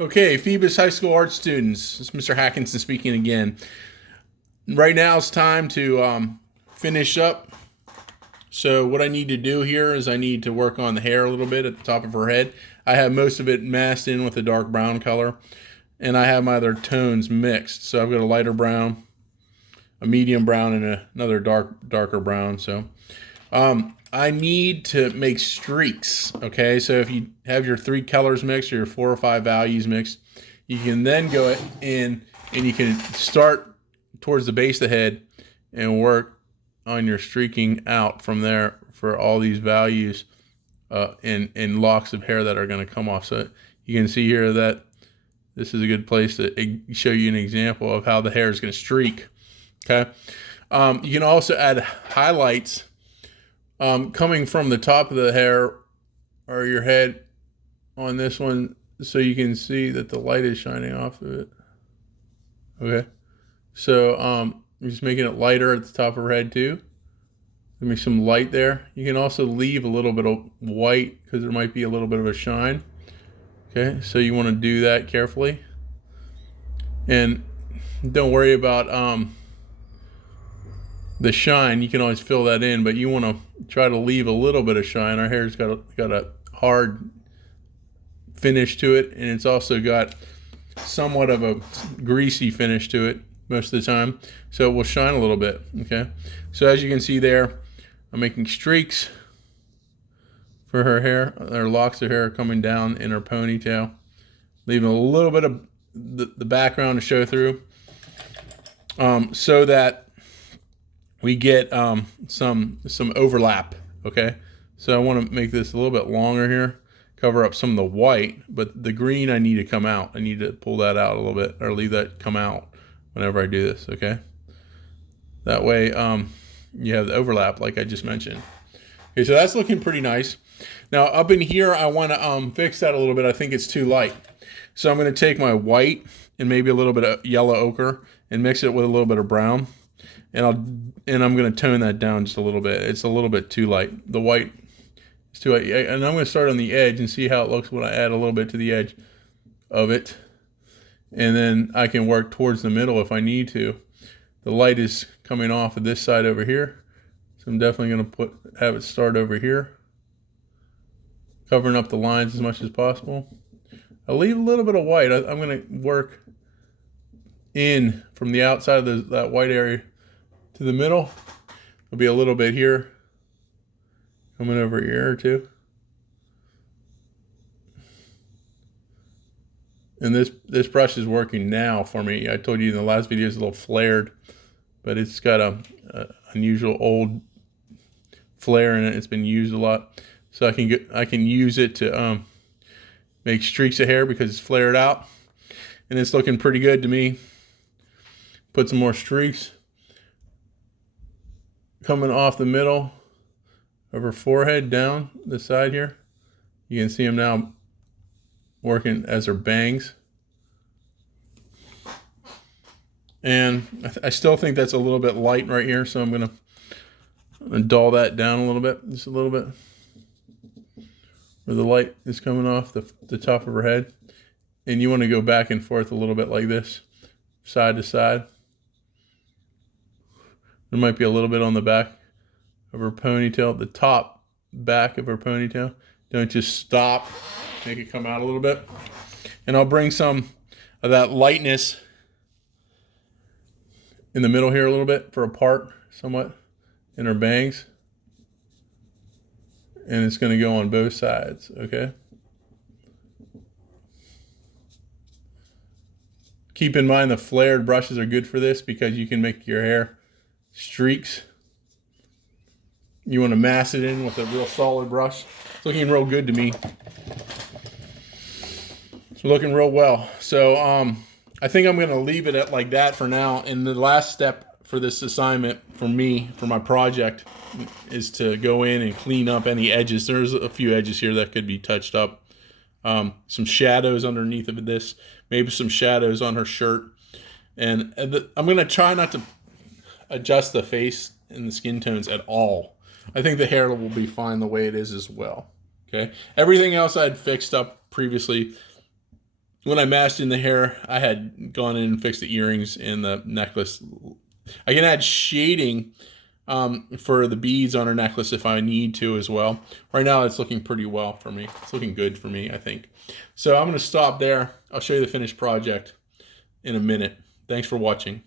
Okay, Phoebus High School art students. It's Mr. Hackinson speaking again. Right now it's time to finish up. So what I need to do here is I need to work on the hair a little bit at the top of her head. I have most of it masked in with a dark brown color, and I have my other tones mixed. So I've got a lighter brown, a medium brown, and another darker brown. So I need to make streaks. Okay, so if you have your 3 colors mixed or your 4 or 5 values mixed, you can then go in and you can start towards the base of the head and work on your streaking out from there for all these values and locks of hair that are going to come off. So you can see here that this is a good place to show you an example of how the hair is going to streak. Okay, you can also add highlights coming from the top of the hair or your head on this one, so you can see that the light is shining off of it. Okay, so I'm just making it lighter at the top of her head too. Give me some light there. You can also leave a little bit of white because there might be a little bit of a shine. Okay, so you want to do that carefully, and don't worry about the shine. You can always fill that in, but you want to try to leave a little bit of shine. Our hair's got a hard finish to it, and it's also got somewhat of a greasy finish to it most of the time, so it will shine a little bit. Okay, so as you can see there, I'm making streaks for her hair. Her locks of hair coming down in her ponytail, leaving a little bit of the background to show through, so that we get some overlap. Okay, so I want to make this a little bit longer here, cover up some of the white, but the green I need to come out. I need to pull that out a little bit, or leave that come out whenever I do this. Okay, that way you have the overlap like I just mentioned. Okay, so that's looking pretty nice. Now up in here I want to fix that a little bit. I think it's too light, so I'm going to take my white and maybe a little bit of yellow ochre and mix it with a little bit of brown, and I'm going to tone that down just a little bit. It's a little bit too light. The white is too light, and I'm going to start on the edge and see how it looks when I add a little bit to the edge of it, and then I can work towards the middle if I need to. The light is coming off of this side over here, so I'm definitely going to have it start over here, covering up the lines as much as possible. I'll leave a little bit of white. I'm going to work in from the outside of that white area to the middle. There'll be a little bit here coming over here or two. And this brush is working now for me. I told you in the last video it's a little flared, but it's got a unusual old flare in it. It's been used a lot, so I can use it to make streaks of hair because it's flared out, and it's looking pretty good to me. Put some more streaks coming off the middle of her forehead down the side here. You can see them now working as her bangs. And I still think that's a little bit light right here, so I'm going to dull that down a little bit, just a little bit, where the light is coming off the top of her head. And you want to go back and forth a little bit like this, side to side. There might be a little bit on the back of her ponytail, the top back of her ponytail. Don't just stop, make it come out a little bit. And I'll bring some of that lightness in the middle here a little bit for a part somewhat in her bangs. And it's going to go on both sides, okay? Keep in mind the flared brushes are good for this because you can make your hair streaks. You want to mass it in with a real solid brush. It's looking real good to me. It's looking real well. So I think I'm going to leave it at like that for now. And the last step for this assignment for me, for my project, is to go in and clean up any edges. There's a few edges here that could be touched up. Some shadows underneath of this, maybe some shadows on her shirt. And I'm going to try not to adjust the face and the skin tones at all. I think the hair will be fine the way it is as well. Okay. Everything else I had fixed up previously when I masked in the hair, I had gone in and fixed the earrings and the necklace. I can add shading for the beads on her necklace if I need to as well. Right now it's looking pretty well for me. It's looking good for me, I think. So I'm going to stop there. I'll show you the finished project in a minute. Thanks for watching.